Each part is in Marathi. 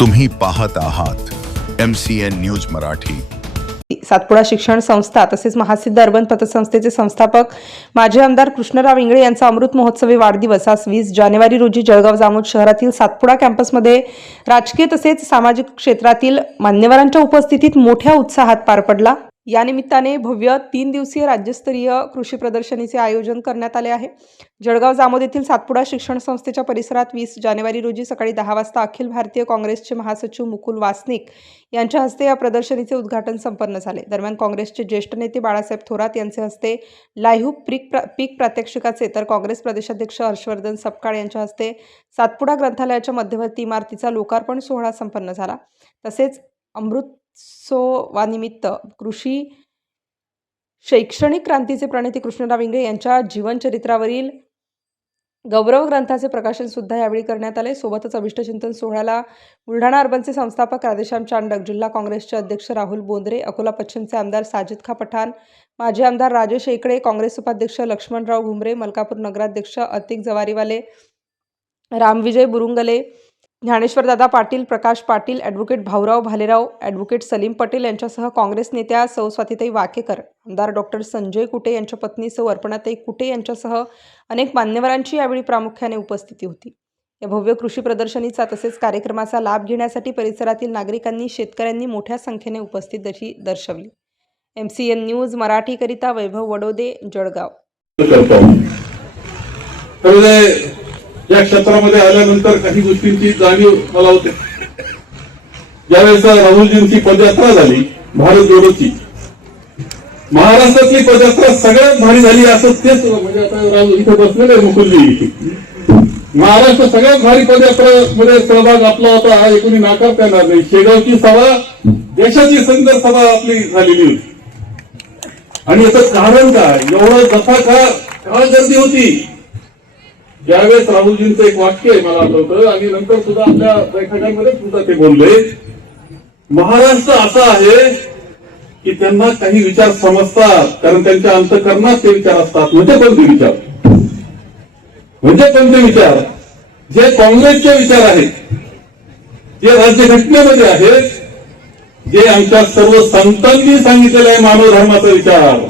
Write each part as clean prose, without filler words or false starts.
तुम्ही पाहत आहात MCN न्यूज मराठी। सातपुडा शिक्षण संस्था तसेच महासिद्ध अर्बन पतसंस्थेचे संस्थापक माजी आमदार कृष्णराव इंगळे यांचा अमृत महोत्सवी वाढदिवस आज 20 जानेवारी रोजी जळगाव जामोद शहरातील सातपुडा कॅम्पसमध्ये राजकीय तसेच सामाजिक क्षेत्रातील मान्यवरांच्या उपस्थितीत मोठ्या उत्साहात पार पडला। या निमित्ताने भव्य 3 दिवसीय राज्यस्तरीय कृषी प्रदर्शनीचे आयोजन करण्यात आले आहे। जळगाव जामोद येथील सातपुडा शिक्षण संस्थेच्या परिसरात 20 जानेवारी रोजी सकाळी 10 वाजता अखिल भारतीय काँग्रेसचे महासचिव मुकुल वासनिक यांच्या हस्ते या प्रदर्शनीचे उद्घाटन संपन्न झाले। दरम्यान काँग्रेसचे ज्येष्ठ नेते बाळासाहेब थोरात यांचे हस्ते लाईव्ह पीक प्रात्यक्षिकाचे तर काँग्रेस प्रदेशाध्यक्ष हर्षवर्धन सपकाळ यांच्या हस्ते सातपुडा ग्रंथालयाच्या मध्यवर्ती इमारतीचा लोकार्पण सोहळा संपन्न झाला। तसेच अमृतोत्सवानिमित्त कृषी शैक्षणिक क्रांतीचे प्रणेते कृष्णराव इंगळे यांच्या जीवनचरित्रावरील गौरव ग्रंथाचे प्रकाशन सुद्धा यावेळी करण्यात आले। सोबतच अभिष्टचिंतन सोहळ्याला बुलढाणा अर्बनचे संस्थापक राधेश्याम चांडक, जिल्हा काँग्रेसचे अध्यक्ष राहुल बोंद्रे, अकोला पश्चिमचे आमदार साजिद खा पठाण, माजी आमदार राजेश एकळे, काँग्रेस उपाध्यक्ष लक्ष्मणराव घुमरे, मलकापूर नगराध्यक्ष अतिक जवारीवाले, रामविजय बुरुंगले, ज्ञानेश्वरदादा पाटील, प्रकाश पाटील, ॲडव्होकेट भाऊराव भालेराव, ॲडव्होकेट सलीम पटेल यांच्यासह काँग्रेस नेत्या सौ स्वातीताई वाकेकर, आमदार डॉक्टर संजय कुटे यांच्या पत्नी सौ अर्पणाताई कुटे यांच्यासह अनेक मान्यवरांची यावेळी प्रामुख्याने उपस्थिती होती। या भव्य कृषी प्रदर्शनीचा तसेच कार्यक्रमाचा लाभ घेण्यासाठी परिसरातील नागरिकांनी, शेतकऱ्यांनी मोठ्या संख्येने उपस्थिती दर्शवली। MCN न्यूज मराठीकरिता वैभव वडोदे, जळगाव। या क्षेत्रामध्ये आल्यानंतर काही गोष्टींची जाणीव मला होते। ज्यावेळेस राहुलजींची पदयात्रा झाली, भारत जोडोची महाराष्ट्रातली पदयात्रा सगळ्यात भारी झाली असं तेच, म्हणजे आता राहुल इथे बसलेले मुकुलजी, महाराष्ट्र सगळ्यात भारी पदयात्रेमध्ये सहभाग आपला होता हा कोणी नाकारता येणार नाही। शेगावची सभा देशाची सुंदर सभा आपली झालेली होती आणि याचं कारण काय, एवढं जसा का गर्दी होती। ज्यावेळेस राहुलजींचं एक वाक्य आहे मला आठवतं आणि नंतर सुद्धा आपल्या बैठकांमध्ये सुद्धा ते बोलले, महाराष्ट्र असा आहे की त्यांना काही विचार समजतात, कारण त्यांच्या अंतःकरणात ते विचार असतात। म्हणजे कोणते विचार, म्हणजे कोणते विचार, जे काँग्रेसचे विचार आहेत, जे राज्यघटनेमध्ये आहेत, जे आमच्या सर्व संतांनी सांगितलेला आहे मानव धर्माचा विचार,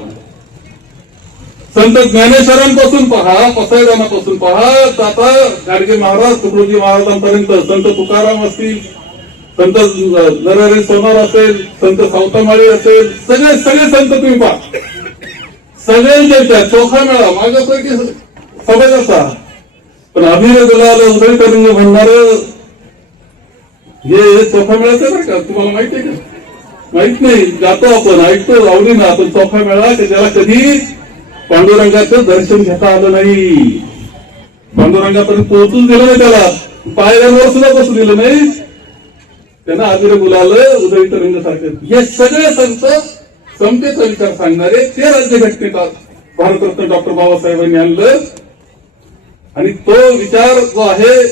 संत ज्ञानेश्वरांपासून पहा, पसायदानापासून पहा, आता गाडगे महाराज, तुकडोजी महाराजांपर्यंत, संत तुकाराम असतील, संत नरहरी सोनार असेल, संत सावतामाळी असेल, सगळे संत तुम्ही पहा, सगळ्यांचे विचार चोखा मेळा मागापैकी सभेत असा, पण अभिनय गुलाल उदय तरंग म्हणणार हे चोखा मेळाचं बरं का, तुम्हाला माहिती आहे का? माहित नाही, जातो आपण, ऐकतो आवडीना, पण चोखा मेळा त्याला कधी पांडुरंगाचं दर्शन घेता आलं नाही, पांडुरंगापर्यंत पोहोचून दिलं नाही, त्याला पायऱ्यांवर सुद्धा बसू दिलं नाही, त्यांना अभिर गुलाल उदय तरंग सारखे हे सगळे संत समतेचा विचार सांगणारे ते राज्यघटनेत भारतरत्न डॉक्टर बाबासाहेबांनी आणलं आणि तो विचार जो आहे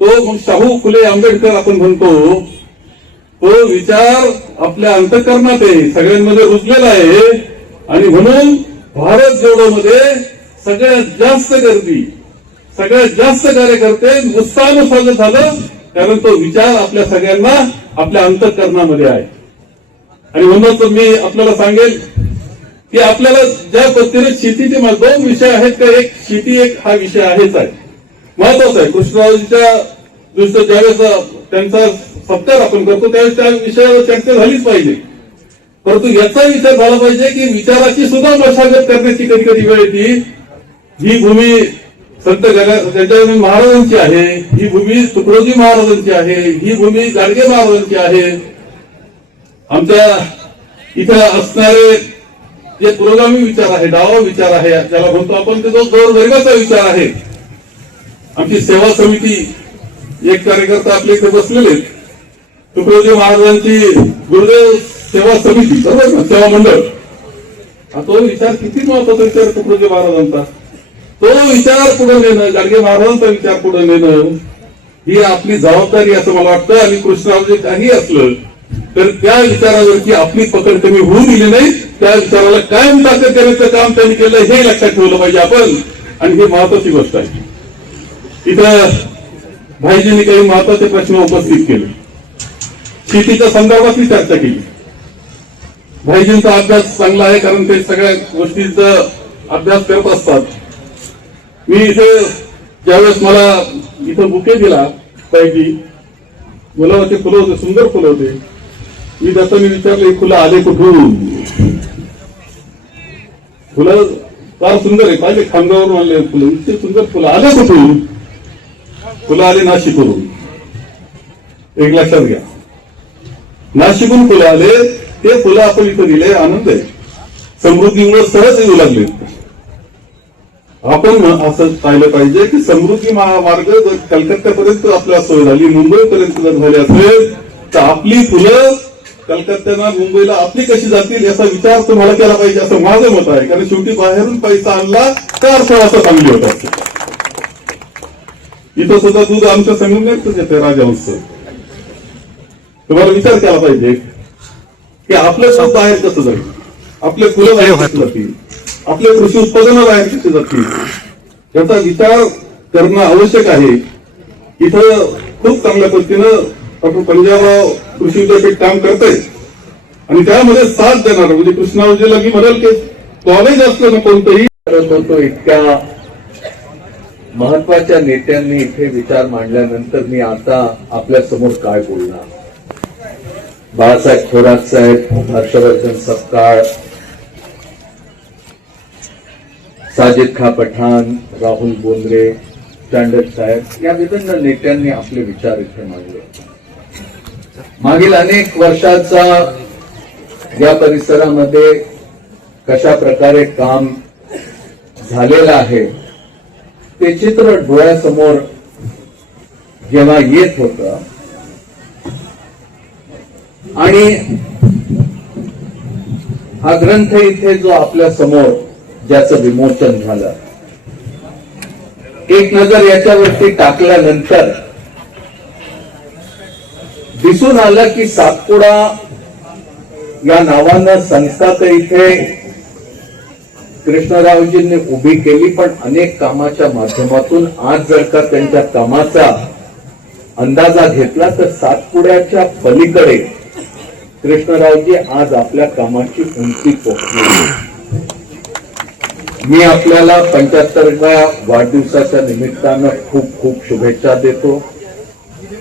तो मग शाहू फुले आंबेडकर आपण म्हणतो, तो विचार आपल्या अंतःकरणात आहे, सगळ्यांमध्ये रुजलेला आहे आणि म्हणून भारत जोडो मध्ये सगळ्यात जास्त गर्दी, सगळ्यात जास्त कार्यकर्ते उत्साहानं स्वागत झालं, कारण तो विचार आपल्या सगळ्यांना आपल्या अंतःकरणामध्ये आहे। आणि म्हणूनच मी आपल्याला सांगेल की आपल्याला ज्या पद्धतीने शेतीचे दोन विषय आहेत का, एक शेती एक हा विषय आहेच आहे, महत्वाचा आहे। कृष्णरावजीच्या दृष्टीने ज्यावेळेस त्यांचा सत्कार आपण करतो त्यावेळेस त्या विषयावर चर्चा झालीच पाहिजे, परंतु याचा विचार झाला पाहिजे की विचाराची सुद्धा मशागत करण्याची कधी कधी वेळ येते। ही भूमी संत गजानन महाराजांची आहे, ही भूमी तुकडोजी महाराजांची आहे, ही भूमी गाडगे महाराजांची आहे। आमच्या इथे असणारे जे पुरोगामी विचार आहे, डावा विचार आहे, ज्याला म्हणतो आपण, तो गोरगरिबाचा विचार आहे। आमची सेवा समिती एक कार्यकर्ता आपल्या इथे बसलेले, तुकडोजी महाराजांची गुरुदेव सेवा समिती, बरोबर ना, सेवा मंडळ, तो विचार किती महत्वाचा विचार तुकडोजी महाराजांचा, तो विचार पुढे नेणं, गाडगे महाराजांचा विचार पुढे नेणं ही आपली जबाबदारी असं मला वाटतं। आणि कृष्णरावजी काही असलं तर त्या विचारावरची आपली पकड कमी होऊ दिली नाही, त्या विचाराला कायम ताकद करण्याचं काम त्यांनी केलं हे लक्षात ठेवलं पाहिजे आपण, आणि ही महत्वाची गोष्ट आहे। इथं भाईजींनी काही महत्वाचे प्रश्न उपस्थित केले। शेतीच्या संदर्भातली चर्चा केली. भाईजींचा अभ्यास चांगला आहे, कारण ते सगळ्या गोष्टींचा अभ्यास करत असतात. मी इथे ज्यावेळेस मला इथं बुके दिला भाईजी, गुलाबाचे फुलं होते, सुंदर फुलं होते. मी त्याचं विचारलं ही फुलं आले कुठून? फुलं फार सुंदर आहे, पाहिजे खांद्यावरून आले फुलं, इतके सुंदर फुलं आले कुठून? फुलं आले नाशिकवरून. एक लक्षात घ्या, नाशिकहून फुलं आले. ते फुलं आपण इथं दिले, आनंद आहे. समृद्धीमुळे सहज येऊ लागले. आपण असं पाहिलं पाहिजे की समृद्धी महामार्ग जर कलकत्त्यापर्यंत आपल्याला सोय झाली, मुंबईपर्यंत जर झाली असेल, तर आपली फुलं कलकत्त्याला मुंबईला आपली कशी जातील याचा विचार तुम्हाला केला पाहिजे, असं माझं मत आहे. कारण शेवटी बाहेरून पैसा आणला तर अर्थव्यवस्था चांगली होत असते. इथं सुद्धा दूध आमच्या संगमनेरच येते राजहंस. तुम्हाला विचार केला पाहिजे की आपलं दूध बाहेर कसं जाईल, आपले फुलं बाहेर कशी जातील, आपले कृषी उत्पादनं बाहेर कशी जातील, याचा विचार करणं आवश्यक आहे. इथं खूप चांगल्या पद्धतीनं डॉक्टर पंजाबराव कृषी विद्यापीठ काम करतंय आणि त्यामध्ये साथ देणार म्हणजे कृष्णावजीला मी म्हणेल की कॉलेज असलं ना कोणतंही होतो. इतक्या महत्वाच्या नेत्यांनी इथे विचार मांडल्यानंतर मी आता आपल्या समोर काय बोलणार. बाळासाहेब थोरात साहेब, हर्षवर्धन सपकाळ, साजिद खा पठाण, राहुल बोंद्रे, स्टँडर्ड साहेब या विभिन्न नेत्यांनी आपले विचार इथे मांडले. मागील अनेक वर्षाचा या परिसरामध्ये कशा प्रकारे काम झालेलं आहे ते चित्र डोळ्यासमोर जेव्हा येत होतं आणि हा ग्रंथ इथे जो आपल्या समोर ज्याचं विमोचन झालं, एक नजर याच्यावरती टाकल्यानंतर दिसून आलं की सातपुडा या नावानं संस्था तर इथे कृष्णरावजींनी उभी केली, पण अनेक कामाच्या माध्यमातून आज जर का त्यांच्या कामाचा अंदाजा घेतला तर सातपुड्याच्या पलीकडे कृष्णरावजी आज आपल्या कामाची उंची पोहोचली. मी आपल्याला 75व्या वाढदिवसाच्या निमित्तानं खूप खूप शुभेच्छा देतो.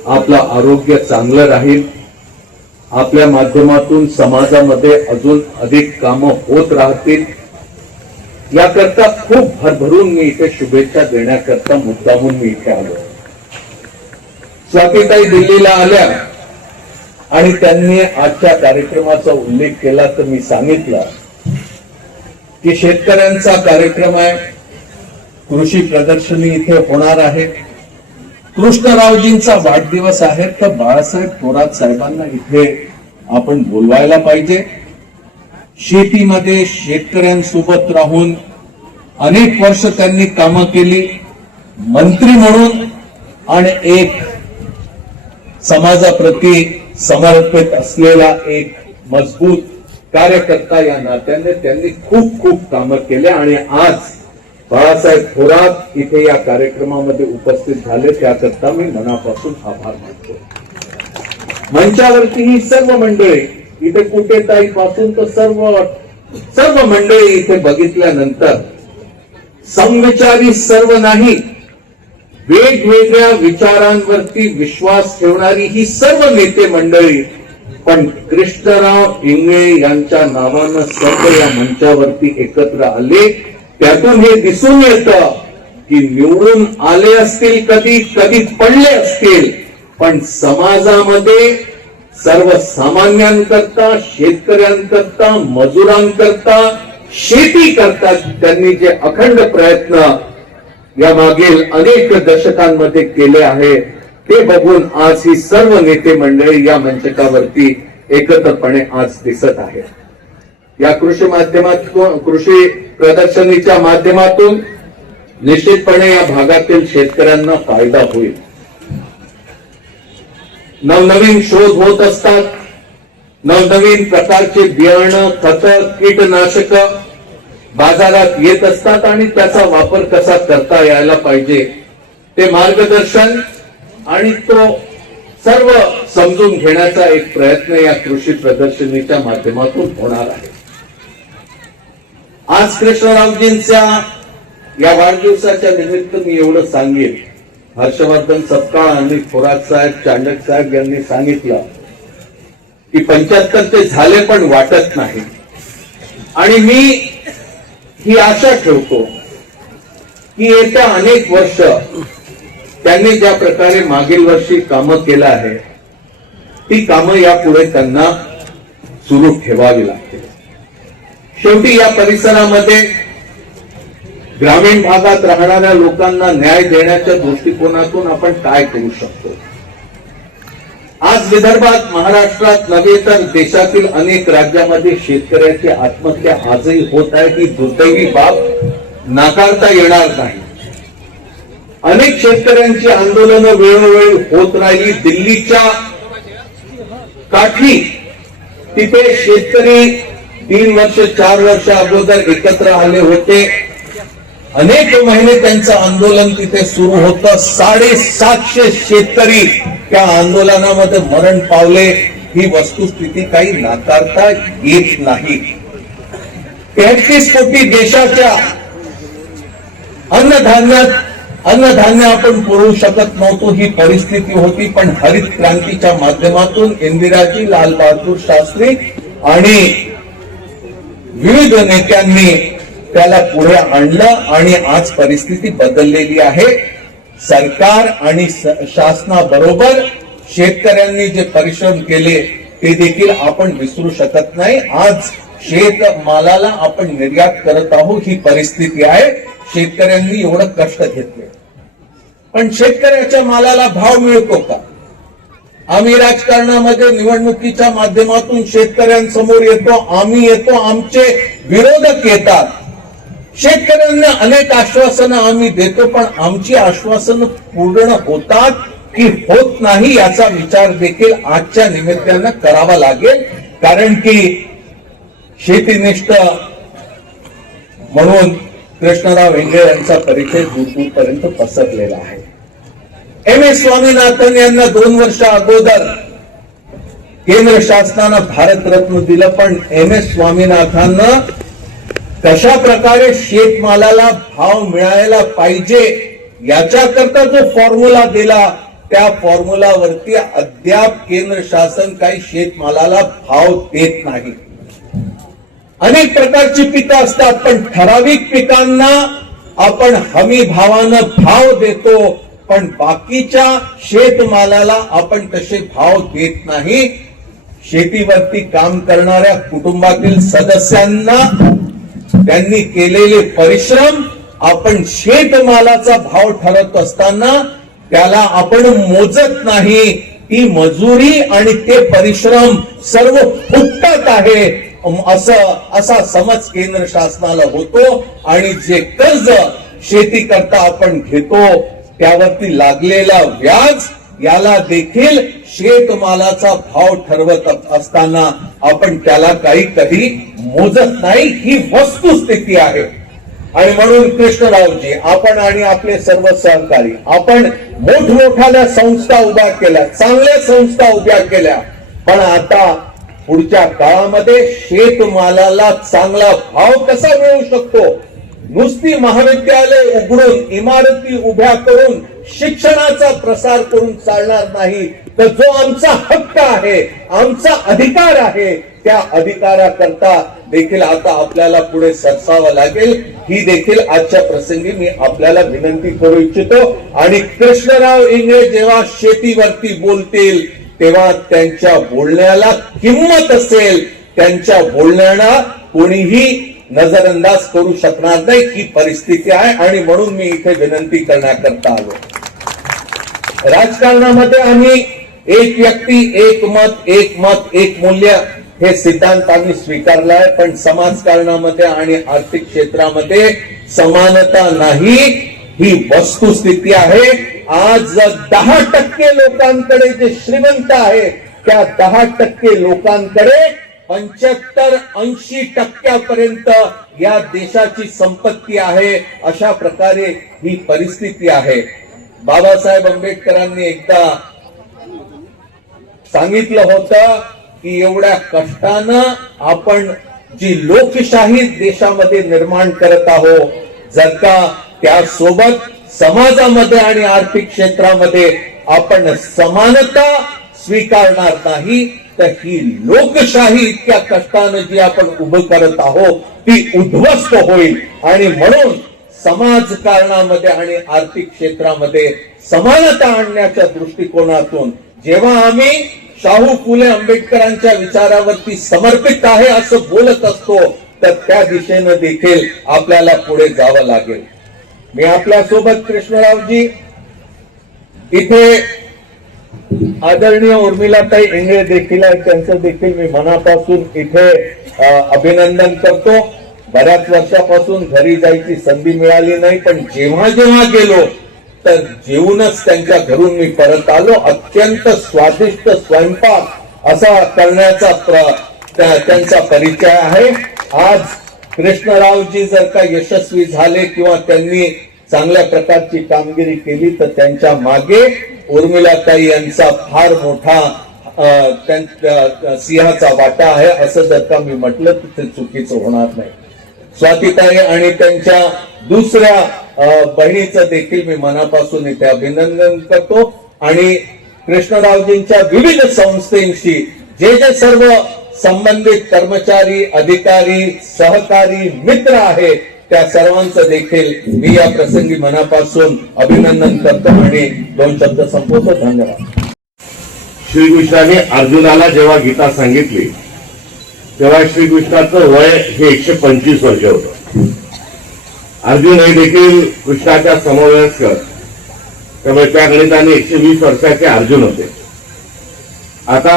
आपलं आरोग्य चांगलं राहील, आपल्या माध्यमातून समाजामध्ये अजून अधिक कामं होत राहतील, याकरता खूप भरभरून मी इथे शुभेच्छा देण्याकरता मुद्दामून मी इथे आलो. स्वातीताई दिल्लीला आल्या आणि त्यांनी आजच्या कार्यक्रमाचा उल्लेख केला तर मी सांगितलं की शेतकऱ्यांचा कार्यक्रम आहे, कृषी प्रदर्शनी इथे होणार आहे, कृष्णरावजींचा वाढदिवस आहे, तर बाळासाहेब थोरात साहेबांना इथे आपण बोलवायला पाहिजे. शेतीमध्ये शेतकऱ्यांसोबत राहून अनेक वर्ष त्यांनी कामं केली, मंत्री म्हणून आणि एक समाजाप्रती समर्पित असलेला एक मजबूत कार्यकर्ता या नात्याने त्यांनी खूप खूप कामं केले आणि आज बाळासाहेब थोरात इथे या कार्यक्रमामध्ये उपस्थित झाले, त्याकरता मी मनापासून आभार मानतो. मंचावरती ही सर्व मंडळी इथे कुटेताई पासून तर सर्व मंडळी इथे बघितल्यानंतर समविचारी सर्व नाही, वेगवेगळ्या विचारांवरती विश्वास ठेवणारी ही सर्व नेते मंडळी, पण कृष्णराव इंगळे यांच्या नावानं सर्व या मंचावरती एकत्र आले. त्यातून हे दिसून येतं की निवडून आले असतील, कधी कधी पडले असतील, पण समाजामध्ये सर्वसामान्यांकरता, शेतकऱ्यांकरता, मजुरांकरता, शेती करता त्यांनी जे अखंड प्रयत्न या मागील अनेक दशकांमध्ये केले आहे ते बघून आज ही सर्व नेते मंडळी या मंचकावरती एकत्रपणे आज दिसत आहे. या कृषी प्रदर्शनीच्या माध्यमातून निश्चितपणे या भागातील शेतकऱ्यांना फायदा होईल. नवनवीन शोध होत असतात, नवनवीन प्रकारचे बियाणं, खतं, कीटनाशक बाजारात येत असतात आणि त्याचा वापर कसा करता यायला पाहिजे ते मार्गदर्शन आणि तो सर्व समजून घेण्याचा एक प्रयत्न या कृषी प्रदर्शनीच्या माध्यमातून होणार आहे. आज कृष्णरावजींच्या या वाढदिवसाच्या निमित्त मी एवढं सांगेन. हर्षवर्धन सपकाळ आणि थोरात साहेब, चांडक साहेब यांनी सांगितलं की 75 ते झाले पण वाटत नाही. आणि मी ही आशा ठेवतो की येत्या अनेक वर्ष त्यांनी ज्या प्रकारे मागील वर्षी कामं केलं आहे ती कामं यापुढे त्यांना सुरू ठेवावी लागतील. शेवटी या परिसरामध्ये ग्रामीण भागात राहणाऱ्या लोकांना न्याय देण्याच्या दृष्टिकोनातून आपण काय करू शकतो. आज विदर्भात, महाराष्ट्रात नव्हे तर देशातील अनेक राज्यामध्ये शेतकऱ्याची आत्महत्या आजही होत आहे. ही दुर्दैवी बाब नाकारता येणार नाही. अनेक शेतकऱ्यांची आंदोलनं वेळोवेळी होत राहिली. दिल्लीच्या काठी तिथे शेतकरी 3 वर्ष 4 वर्ष अगोदर एकत्र आले होते. अनेक महिने त्यांचं आंदोलन तिथे सुरू होतं. 750 शेतकरी त्या आंदोलनामध्ये मरण पावले. ही वस्तुस्थिती काही नाकारता येत नाही. 33 कोटी देशाच्या अन्नधान्य आपण पुरवू शकत नव्हतो. ही परिस्थिती होती. पण हरित क्रांतीच्या माध्यमातून इंदिराजी, लाल बहादूर शास्त्री आणि विविध नेत्यांनी त्याला पुढे आणलं आणि आज परिस्थिती बदललेली आहे. सरकार आणि शासनाबरोबर शेतकऱ्यांनी जे परिश्रम केले ते देखील आपण विसरू शकत नाही. आज शेतमालाला आपण निर्यात करत आहोत. ही परिस्थिती आहे. शेतकऱ्यांनी एवढं कष्ट घेतले पण शेतकऱ्याच्या मालाला भाव मिळतो का? आम्ही राजकारणामध्ये निवडणुकीच्या माध्यमातून शेतकऱ्यांसमोर येतो, आम्ही येतो, आमचे विरोधक येतात. शेतकऱ्यांना अनेक आश्वासनं आम्ही देतो पण आमची आश्वासनं पूर्ण होतात की होत नाही याचा विचार देखील आजच्या निमित्तानं करावा लागेल. कारण की शेतीनिष्ठ म्हणून कृष्णराव इंगळे यांचा परिचय दूरपर्यंत पसरलेला आहे. M.A. स्वामीनाथन यांना 2 वर्ष अगोदर केंद्र शासनानं भारतरत्न दिलं. पण M.A. स्वामीनाथांना कशा प्रकारे शेतमालाला भाव मिळायला पाहिजे याच्याकरता जो फॉर्म्युला दिला त्या फॉर्म्युलावरती अद्याप केंद्र शासन काही शेतमालाला भाव देत नाही. अनेक प्रकारची पिकं असतात पण ठराविक पिकांना आपण हमी भावानं भाव देतो पण बाकीच्या शेतमालाला आपण तसे भाव देत नाही. शेतीवरती काम करणाऱ्या कुटुंबातील सदस्यांना त्यांनी केलेले परिश्रम आपण शेतमालाचा भाव ठरवत असताना त्याला आपण मोजत नाही. ती मजुरी आणि ते परिश्रम सर्व फुकटात आहे असा समज केंद्र शासनाला होतो. आणि जे कर्ज शेती करता आपण घेतो त्यावरती लागलेला व्याज याला देखील शेतमालाचा भाव ठरवत असताना आपण त्याला काही कधी मोजत नाही. ही वस्तुस्थिती आहे. आणि म्हणून कृष्णरावजी, आपण आणि आपले सर्व सहकारी आपण मोठमोठ्या संस्था उभ्या केल्या, चांगल्या संस्था उभ्या केल्या. पण आता पुढच्या काळामध्ये शेतमालाला चांगला भाव कसा मिळू शकतो? नुसती महाविद्यालय उघडून, इमारती उभ्या करून, शिक्षणाचा प्रसार करून चालणार नाही. तर जो आमचा हक्क आहे, आमचा अधिकार आहे, त्या अधिकाराकरता देखील आता आपल्याला पुढे सरसावं लागेल. ही देखील आजच्या प्रसंगी मी आपल्याला विनंती करू इच्छितो. आणि कृष्णराव इंगळे जेव्हा शेतीवरती बोलतील तेव्हा त्यांच्या बोलण्याला किंमत असेल. त्यांच्या बोलण्याला कोणीही नजरअंदाज करू शकणार नाही. ही परिस्थिती आहे. आणि म्हणून मी इथे विनंती करण्याकरता आलो. राजकारणामध्ये आम्ही एक व्यक्ती, एक मत, एक मूल्य हे सिद्धांत आम्ही स्वीकारलाय. पण समाजकारणामध्ये आणि आर्थिक क्षेत्रामध्ये समानता नाही. ही वस्तुस्थिती आहे. आज 10% लोकांकडे जे श्रीमंत आहे त्या 10% लोकांकडे 75-80% या देशाची संपत्ती आहे. अशा प्रकारे ही परिस्थिती आहे. बाबासाहेब आंबेडकरांनी एकदा सांगितलं होतं की एवढ्या कष्टानं आपण जी लोकशाही देशामध्ये निर्माण करत आहोत, जर का त्यासोबत समाजामध्ये आणि आर्थिक क्षेत्रामध्ये आपण समानता स्वीकारणार नाही तर ही लोकशाही इतक्या कष्टानं जी आपण उभं करत आहोत ती उद्ध्वस्त होईल. आणि म्हणून समाजकारणामध्ये आणि आर्थिक क्षेत्रामध्ये समानता आणण्याच्या दृष्टिकोनातून जेव्हा आम्ही शाहू फुले आंबेडकरांच्या विचारावरती समर्पित आहे असं बोलत असतो तर त्या दिशेनं देखील आपल्याला पुढे जावं लागेल. मी आपल्यासोबत कृष्णरावजी इथे आदरणीय उर्मिलाताई इंगळे देखील आहेत, त्यांचं देखील मी मनापासून इथे अभिनंदन करतो. बऱ्याच वर्षापासून घरी जायची संधी मिळाली नाही, पण जेव्हा जेव्हा गेलो तर जेवूनच त्यांच्या घरून मी परत आलो. अत्यंत स्वादिष्ट स्वयंपाक असा करण्याचा त्यांचा परिचय आहे. आज कृष्णरावजी जर का यशस्वी झाले किंवा त्यांनी चांगल्या प्रकारची कामगिरी केली तर त्यांच्या मागे उर्मिलाताई यांचा फार मोठा सिंहाचा वाटा आहे असं जर का मी म्हटलं तर ते चुकीचं होणार नाही. स्वातीताई आणि त्यांच्या दुसऱ्या बहिणीचं देखील मी मनापासून इथे अभिनंदन करतो. आणि कृष्णरावजींच्या विविध संस्थांशी जे जे सर्व संबंधित कर्मचारी, अधिकारी, सहकारी, मित्र आहेत त्या सर्वांचं देखील मी या प्रसंगी मनापासून अभिनंदन करतो आणि 2 शब्द संपवतो. धन्यवाद. श्रीकृष्णाने अर्जुनाला जेव्हा गीता सांगितली तेव्हा श्रीकृष्णाचं वय हे 125 वर्ष होतं. अर्जुन हे देखील कृष्णाच्या समवयस्कर, त्यामुळे त्या गणिताने 120 वर्षाचे अर्जुन होते. आता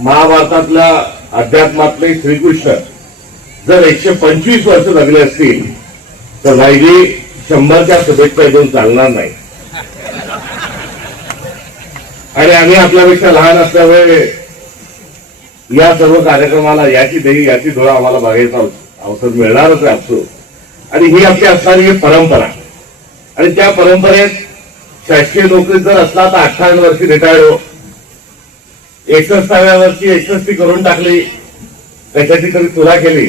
महाभारतातल्या अध्यात्मातले श्रीकृष्ण जर 125 वर्ष जगले असतील तर भाईजी 100च्या शुभेच्छा देऊन चालणार नाही. आणि आम्ही आपल्यापेक्षा लहान असल्यामुळे या सर्व कार्यक्रमाला याची देही याची धोळा आम्हाला बघायचा अवसर मिळणारच आहे असतो. आणि ही आपली असणारी ही परंपरा, आणि त्या परंपरेत शासकीय नोकरीत जर असला तर 58 वर्षी रिटायर्ड हो, 61व्या वर्षी 61 करून टाकली, त्याच्याची कधी तुला केली,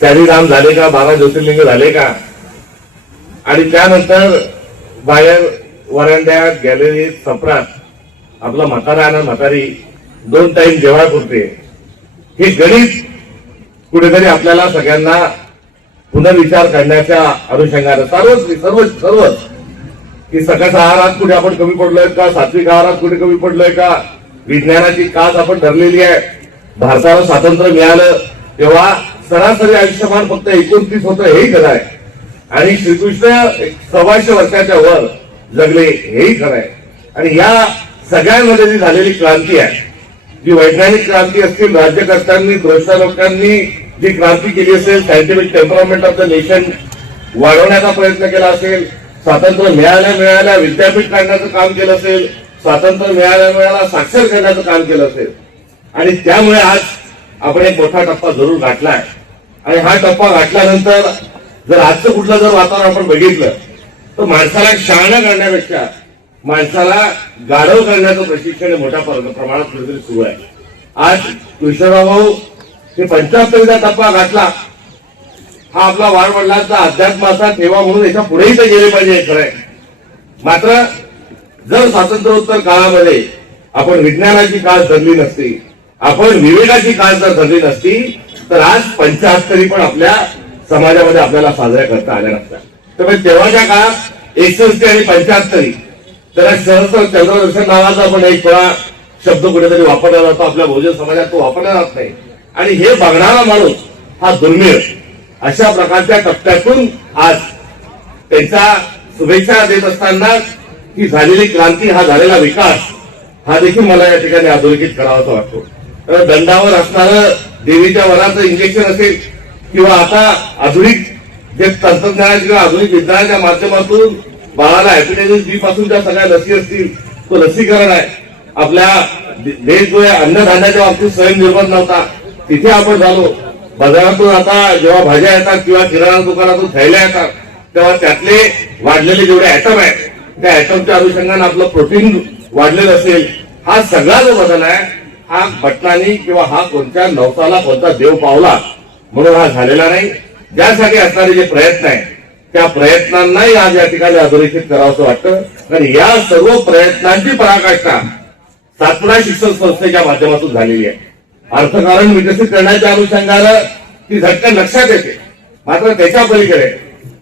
त्याने राम झाले का, 12 ज्योतिर्लिंग झाले का, आणि त्यानंतर बाहेर वरांड्यात गॅलरीत सप्रात आपला म्हातारा आणि म्हातारी 2 टाइम जेवायपुरते. हे गणित कुठेतरी आपल्याला सगळ्यांना पुनर्विचार करण्याच्या अनुषंगाने सर्वच की सकाळच्या आहारात कुठे आपण कमी पडलोय का, सात्विक आहारात कुठे कमी पडलोय का, विज्ञानाची कास आपण ठरलेली आहे. भारताला स्वातंत्र्य मिळालं तेव्हा सरासरी आयुष्यमान फक्त 29 होतं, हेही खरं आहे. आणि श्रीकृष्ण 125 वर्षाच्या वर जगले, हेही खरं आहे. आणि या सगळ्यांमध्ये जी झालेली क्रांती आहे, जी वैज्ञानिक क्रांती असतील, राज्यकर्त्यांनी, द्रष्टा लोकांनी जी क्रांती केली असेल, scientific temperament of the nation वाढवण्याचा प्रयत्न केला असेल, स्वातंत्र्य मिळाल्या विद्यापीठ काढण्याचं काम केलं असेल, स्वातंत्र्य मिळाल्या साक्षर करण्याचं काम केलं असेल, आणि त्यामुळे आज आपण एक मोठा टप्पा जरूर गाठलाय. आणि हा टप्पा गाठल्यानंतर जर आजचं कुठलं जर वातावरण आपण बघितलं तर माणसाला शहाणं करण्यापेक्षा माणसाला गाढव करण्याचं प्रशिक्षण मोठ्या प्रमाणात कुठेतरी सुरू आहे. आज कृष्णराव भाऊ हे 75वा टप्पा गाठला, हा आपला वाडवडिलांचा अध्यात्माचा ठेवा म्हणून याच्या पुढेही ते गेले पाहिजे हे खरं आहे. मात्र जर स्वातंत्र्योत्तर काळामध्ये आपण विज्ञानाची कास धरली नसती, आपण विवेकाची कास जर धरली नसती तर आज 75 पण आपल्या समाजामध्ये आपल्याला साजऱ्या करता आल्या नसत्या. त्यामुळे तेव्हाच्या काळात 61 आणि 75 त्याला सहस्त्र चंद्रदर्शन नावाचा आपण एक थोडा शब्द कुठेतरी वापरला जातो, आपल्या बहुजन समाजात तो वापरला जात नाही. आणि हे बघणारा माणूस हा दुर्मिळ. अशा प्रकारच्या टप्प्यातून आज त्यांच्या शुभेच्छा देत असताना ही झालेली क्रांती, हा झालेला विकास, हा देखील मला या ठिकाणी अधोरेखित करावासा वाटतो. तर दंडावर असणारं देवीच्या वराचं इंजेक्शन असेल किंवा आता आधुनिक जे तंत्रज्ञानाच्या किंवा आधुनिक विज्ञानाच्या माध्यमातून बाळाला हॅपॅटायटिस बी पासून ज्या सगळ्या लसी असतील तो लसीकरण आहे. आपल्या देश जो आहे अन्नधान्याच्या बाबतीत स्वयंनिर्भर नव्हता, तिथे आपण झालो. बाजारातून आता जेव्हा भाज्या येतात किंवा किराणा दुकानातून थैल्या येतात तेव्हा त्यातले वाढलेले जेवढे ऍटम आहेत त्या ऍटमच्या अनुषंगाने आपलं प्रोटीन वाढलेलं असेल, हा सगळा जो बदल आहे हा भटनानी किंवा हा कोणत्या नवसाला कोणता देव पावला म्हणून हा झालेला नाही. ज्यासाठी असणारे जे प्रयत्न आहे त्या प्रयत्नांनाही आज या ठिकाणी अधोरेखित करावं असं वाटतं. आणि या सर्व प्रयत्नांची पराकाष्ठा सातपुडा शिक्षण संस्थेच्या माध्यमातून झालेली आहे. अर्थकारण विकसित करण्याच्या अनुषंगानं ती झटकन लक्षात येते. मात्र त्याच्या पलीकडे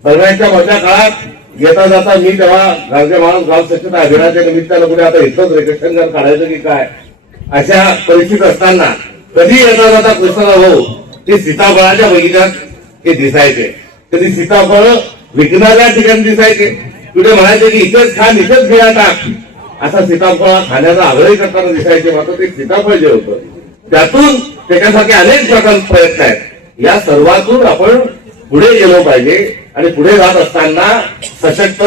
दरम्यानच्या मधल्या काळात येता जाता मी तेव्हा गावचे माणूस गाव स्वच्छता अभियानाच्या निमित्तानं कुठे आता इथंच रेकॉर्ड काढायचं की काय अशा परिस्थितीत असताना कधी येता जाता कृष्णराव भाऊ ते सीताफळाच्या बगीच्यात ते दिसायचे. कधी सीताफळ विकणाऱ्या ठिकाणी दिसायचे. कुठे म्हणायचे की इथेच खान इथेच बिया टाक असा सीताफळ खाण्याचा आग्रह करताना दिसायचे. मात्र ते सीताफळ जे होतं त्यातून त्याच्यासाठी अनेक प्रकार प्रयत्न आहेत. या सर्वातून आपण पुढे गेलो पाहिजे आणि पुढे जात असताना सशक्त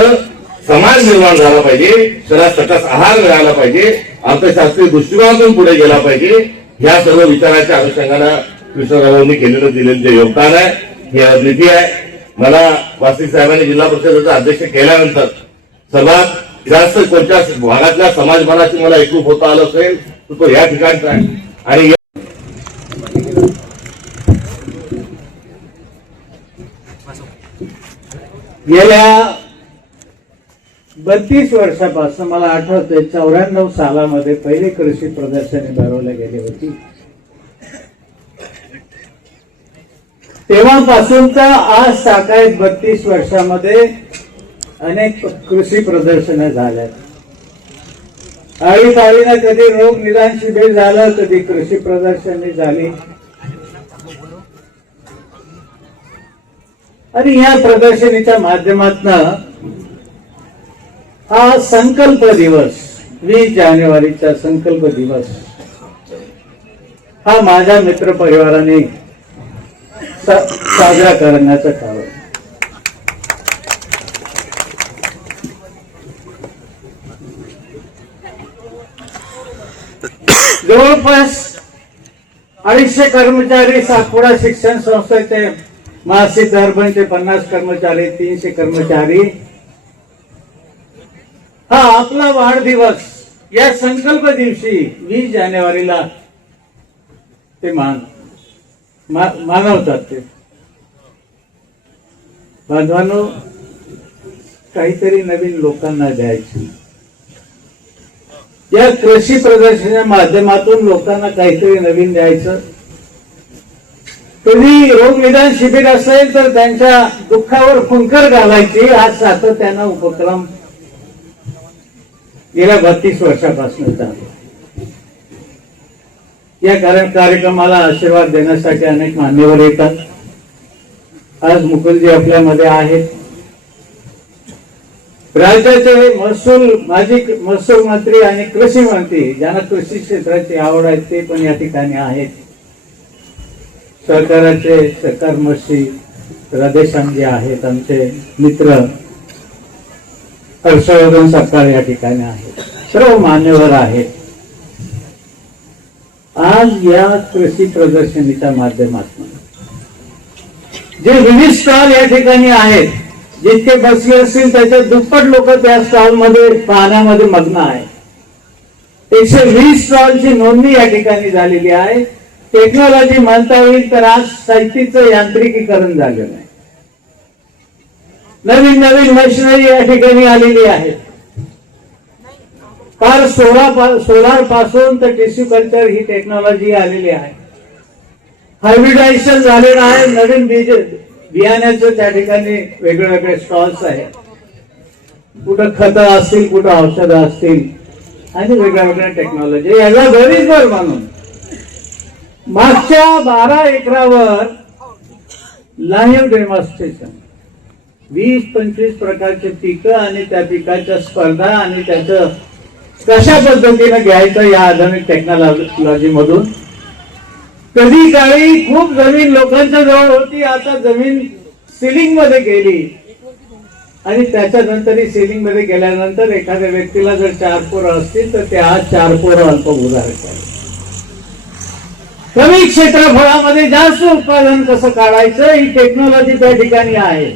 समाज निर्माण झाला पाहिजे. त्याला सकस आहार मिळाला पाहिजे. अर्थशास्त्रीय दृष्टिकोनातून पुढे गेला पाहिजे. या सर्व विचाराच्या अनुषंगानं कृष्णरावांनी केलेलं दिलेलं जे योगदान आहे हे अद्वितीय आहे. मला वास्तविक साहेबांनी जिल्हा परिषदेचा अध्यक्ष केल्यानंतर सर्वात जास्त कोणत्या भागातल्या समाजमनाची मला एकरूप होता आलं असेल तर तो या ठिकाणचा आहे. आणि गेल्या 32 वर्षापासून मला आठवतंय 94 सालामध्ये पहिले कृषी प्रदर्शनी भरवले गेली होती. तेव्हापासूनचा आज साकाळी 32 वर्षामध्ये अनेक कृषी प्रदर्शनं झाल्यात. आळीपाळीनं कधी रोग निदान शिबिर झालं, कधी कृषी प्रदर्शनी झाली. आणि या प्रदर्शनीच्या माध्यमातून हा संकल्प दिवस 20 जानेवारीचा संकल्प दिवस हा माझ्या मित्र परिवाराने साजरा करण्याचं कारण. जवळपास 250 कर्मचारी सातपुडा शिक्षण संस्थेचे मासिक दरबंचे 50 कर्मचारी 300 कर्मचारी हा आपला वाढदिवस या संकल्प दिवशी 20 जानेवारीला ते मानवतात. ते बांधवांनो काहीतरी नवीन लोकांना द्यायची. या कृषी प्रदर्शनाच्या माध्यमातून लोकांना काहीतरी नवीन द्यायचं. कधी रोग निदान शिबिर असेल तर त्यांच्या दुःखावर फुंकर घालायची. हा सातत्यानं उपक्रम गेल्या 32 वर्षापासून चालू. या कार्यक्रमाला आशीर्वाद देण्यासाठी अनेक मान्यवर येतात. आज मुकुलजी आपल्यामध्ये आहेत. राज्याचे माजी महसूल मंत्री आणि कृषी मंत्री ज्यांना कृषी क्षेत्राची आवड आहे ते पण या ठिकाणी आहेत. सरकाराचे सरकारमर्शी राधेश्याम जे आहेत आमचे मित्र हर्षवर्धन सरकार या ठिकाणी आहेत. सर्व मान्यवर आहेत. आज या कृषी प्रदर्शनीच्या माध्यमातून जे विविध स्टॉल या ठिकाणी आहेत जितके बसले असतील त्याच्या दुप्पट लोक त्या स्टॉल मध्ये पाहण्यामध्ये मग्न आहे. 120 स्टॉलची नोंदणी या ठिकाणी झालेली आहे. टेक्नॉलॉजी म्हणता येईल तर आज साहित्याचं यांत्रिकीकरण झालेलं आहे. नवीन नवीन मशिनरी या ठिकाणी आलेली आहे. फार सोलार पासून तर टिश्यू कल्चर ही टेक्नॉलॉजी आलेली आहे. हायब्रिडायझेशन झालेलं आहे. नवीन बियाण्याचं त्या ठिकाणी वेगवेगळे स्टॉल्स आहेत. कुठं खतं असतील, कुठं औषधं असतील आणि वेगळ्या वेगळ्या टेक्नॉलॉजी याला भरीसभर म्हणून मागच्या 12 एकरावर लाईव्ह डेमॉन्स्ट्रेशन 20-25 प्रकारचे पिकं आणि त्या पिकाच्या स्पर्धा आणि त्याचं कशा पद्धतीने घ्यायचं या आधुनिक टेक्नॉलॉजी मधून. कधी काळी खूप जमीन लोकांच्या जवळ होती, आता जमीन सिलिंग मध्ये गेली आणि त्याच्यानंतर सिलिंग मध्ये गेल्यानंतर एखाद्या व्यक्तीला जर 4 पोरं असतील तर ते आज 4 पोरं अल्पभूधारक आहेत. कमी क्षेत्रफळामध्ये जास्त उत्पादन कसं काढायचं ही टेक्नॉलॉजी त्या ठिकाणी आहे.